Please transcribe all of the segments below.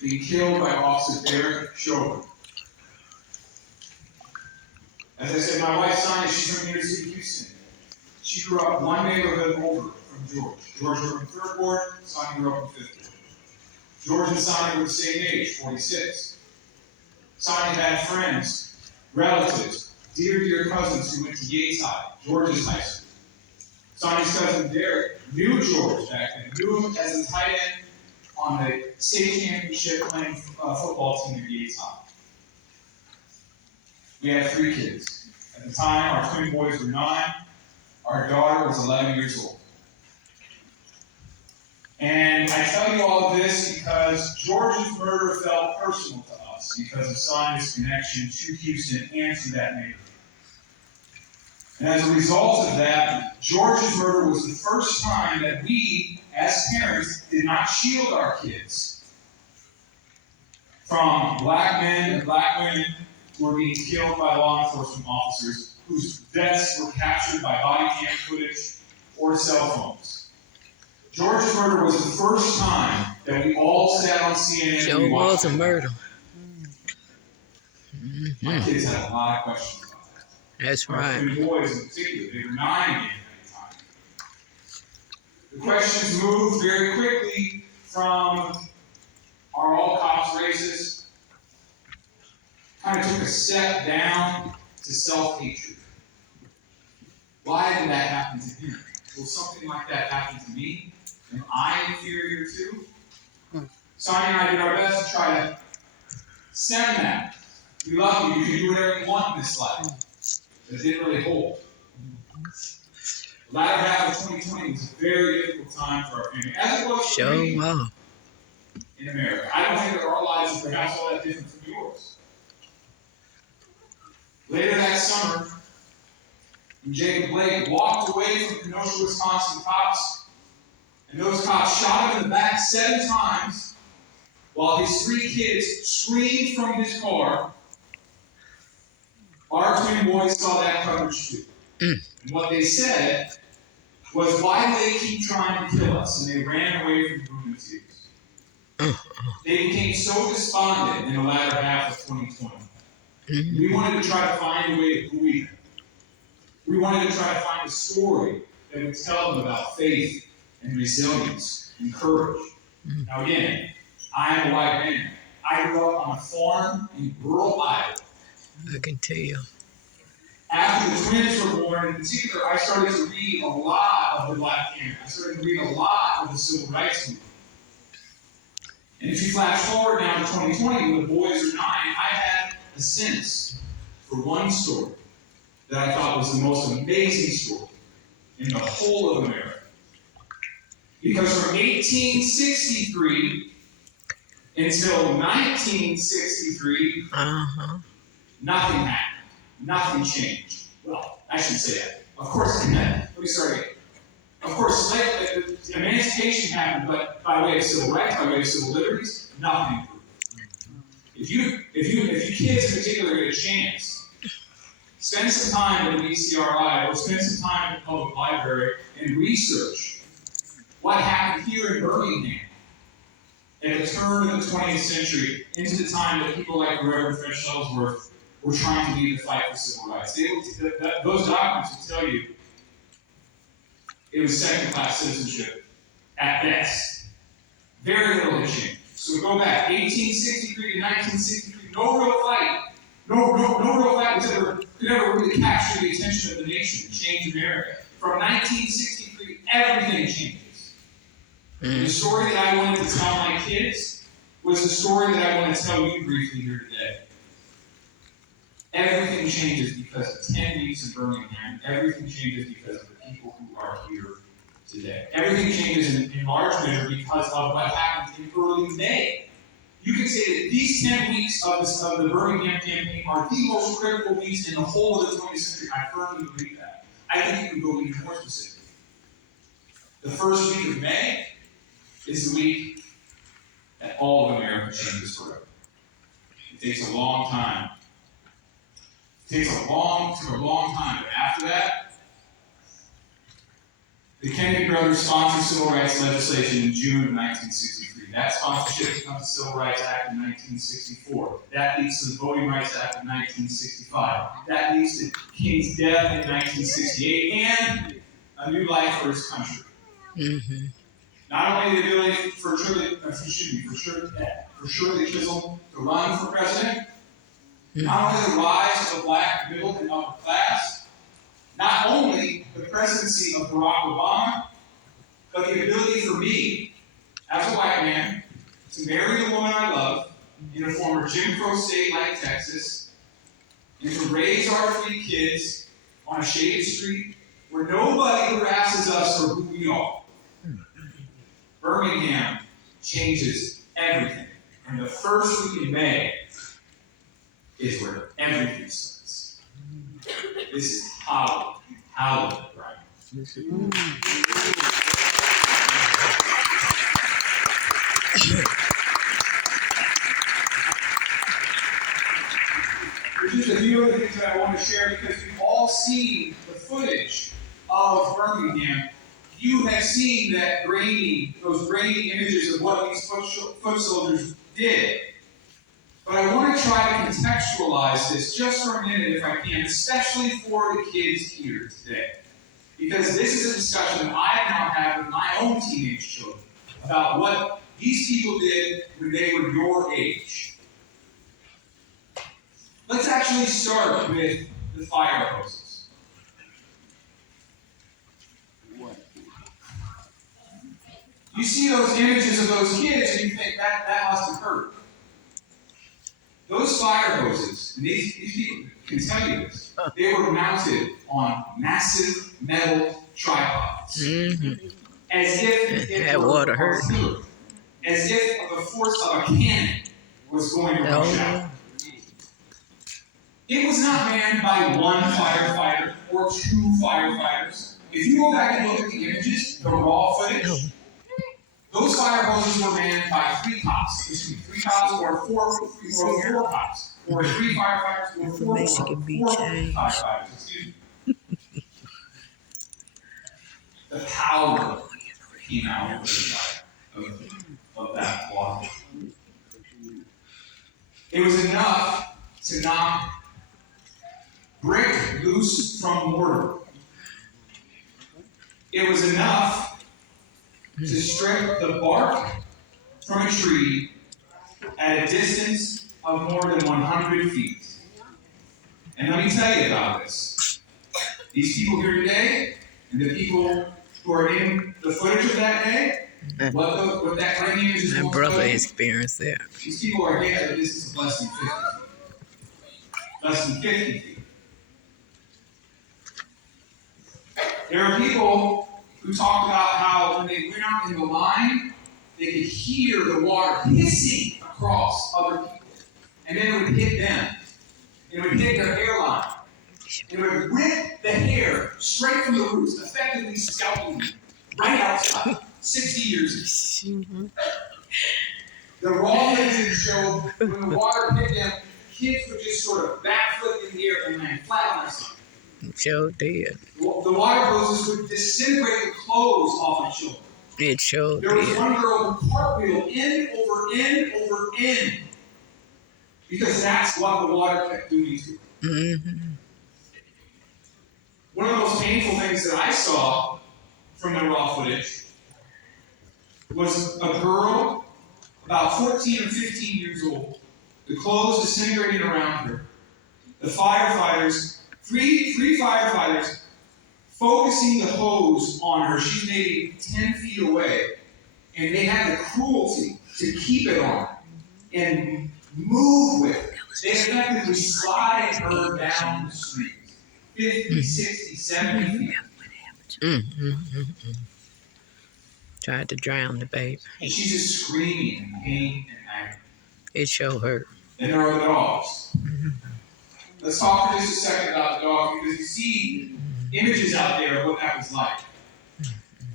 being killed by Officer Derek Chauvin. As I said, my wife Sonia, she's from New York City, Houston. She grew up one neighborhood over from George. George grew up in third ward, Sonia grew up in fifth ward. George and Sonia were the same age, 46. Sonia had friends, relatives, dear cousins who went to Yates High, George's high school. Sonia's cousin Derek knew George back then, knew him as a tight end on the state championship playing football team at Yates High. We had 3 kids. At the time, our twin boys were 9. Our daughter was 11 years old. And I tell you all of this because George's murder felt personal to us because of Sonia's connection to Houston and to that neighborhood. And as a result of that, George's murder was the first time that we, as parents, did not shield our kids from black men and black women who were being killed by law enforcement officers whose deaths were captured by body cam footage or cell phones. George's murder was the first time that we all sat on CNN Sure and watched was a murder. My kids had a lot of questions about that. That's Our right. 2 boys in particular, they were 9 again at the time. The questions moved very quickly from, are all cops racist? Kind of took a step down to self-hatred. Why did that happen to him? Will something like that happen to me? Am I inferior too? Sonia and I did our best to try to stem that. We love you. You can do whatever you want in this life. But it didn't really hold. The latter half of 2020 was a very difficult time for our family, as it was for Sure me was. in America. I don't think that our lives are perhaps all that different from yours. Later that summer, when Jacob Blake walked away from Kenosha, Wisconsin cops, and those cops shot him in the back 7 times while his 3 kids screamed from his car, our twin boys saw that coverage too. And what they said was, why do they keep trying to kill us? And they ran away from the room in tears. They became so despondent in the latter half of 2020. We wanted to try to find a way to buoy them. We wanted to try to find a story that would tell them about faith and resilience and courage. Now again, I am a white man. I grew up on a farm in rural Iowa. I can tell you. After the twins were born, in particular, I started to read a lot of the Black Panther. I started to read a lot of the Civil Rights Movement. And if you flash forward now to 2020, when the boys are 9, I had a sense for one story that I thought was the most amazing story in the whole of America. Because from 1863 until 1963, nothing happened. Nothing changed. Well, I shouldn't say that. Of course, let me start again. Of course, emancipation happened, but by way of civil rights, by way of civil liberties, nothing improved. If you kids in particular get a chance, spend some time at the BCRI or spend some time at the public library and research what happened here in Birmingham at the turn of the 20th century into the time that people like Reverend Fred Shuttlesworth were trying to lead the fight for civil rights. Those documents will tell you it was second-class citizenship at best. Very little has changed. So we go back, 1863 to 1963, no real fight. No real fight could ever really capture the attention of the nation and change America. From 1963, everything changes. And the story that I wanted to tell my kids was the story that I want to tell you briefly here today. Everything changes because of 10 weeks in Birmingham. Everything changes because of the people who are here today. Everything changes in large measure because of what happened in early May. You can say that these 10 weeks of the Birmingham campaign are the most critical weeks in the whole of the 20th century. I firmly believe that. I think you can go even more specific. The first week of May is the week that all of America changes forever. It takes a long time. It took a long time, but after that, The Kennedy brothers sponsored civil rights legislation in June of 1963. That sponsorship becomes the Civil Rights Act in 1964. That leads to the Voting Rights Act of 1965. That leads to King's death in 1968 and a new life for his country. Mm-hmm. Not only the ability for Shirley Chisholm to run for president, not only the rise of the black middle and upper class, not only the presidency of Barack Obama, but the ability for me, as a white man, to marry the woman I love in a former Jim Crow state like Texas, and to raise our 3 kids on a shaded street where nobody harasses us for who we are. Birmingham changes everything. And the first week in May is where everything starts. This is hallowed, right? There's just a few other things that I want to share because we've all seen the footage of Birmingham. You have seen that those grainy images of what these foot soldiers did. But I want to try to contextualize this just for a minute if I can, especially for the kids here today. Because this is a discussion that I now have with my own teenage children about what these people did when they were your age. Let's actually start with the fire hoses. You see those images of those kids and you think that must have hurt. Those fire hoses, and these people can tell you this, they were mounted on massive metal tripods. Mm-hmm. As if it water hurt. As if the force of a cannon was going to rush out. It was not manned by one firefighter or 2 firefighters. If you go back and look at the images, the raw footage, those fire hoses were manned by 3 cops. Excuse me, 3 cops or 4 cops. Or 3 firefighters or 4 firefighters. Excuse me. The power came out of that water. It was enough to knock brick loose from mortar. It was enough to strip the bark from a tree at a distance of more than 100 feet. And let me tell you about this. These people here today, and the people who are in the footage of that day, what that grainy image is going to tell you, experienced that. These people are here at a distance of less than 50 feet. Less than 50 feet. There are people who talked about how when they went out in the line, they could hear the water hissing across other people. And then it would hit them. It would hit their hairline. It would rip the hair straight from the roots, effectively scalping them right outside. 60 years ago. The raw footage showed when the water hit them, kids would just sort of backflip in the air and land flat on their side. Sure did. The water hoses would disintegrate the clothes off of children. It sure did. There was one girl who cartwheeled in over in. Because that's what the water kept doing to her. Mm-hmm. One of the most painful things that I saw from the raw footage was a girl about 14 or 15 years old, the clothes disintegrating around her, the firefighters, three firefighters focusing the hose on her. She's maybe 10 feet away, and they had the cruelty to keep it on and move with it. They effectively slide her down the street, 50, 60, 70 feet. Tried to drown the baby. And she's just screaming in pain and anger. It sure hurt. And there are the dogs. Let's talk for just a second about the dog, because you see images out there of what that was like.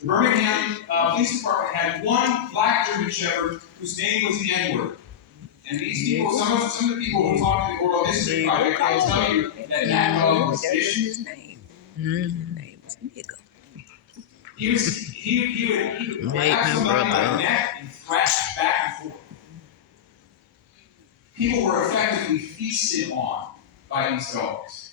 The Birmingham Police Department had one black German Shepherd whose name was the N-word. And these people, some of the people who talk to the Oral History Project, will tell you that dog was vicious. He would Mate, grab my somebody by the brother. neck and thrash back and forth. People were effectively feasted on by these dogs.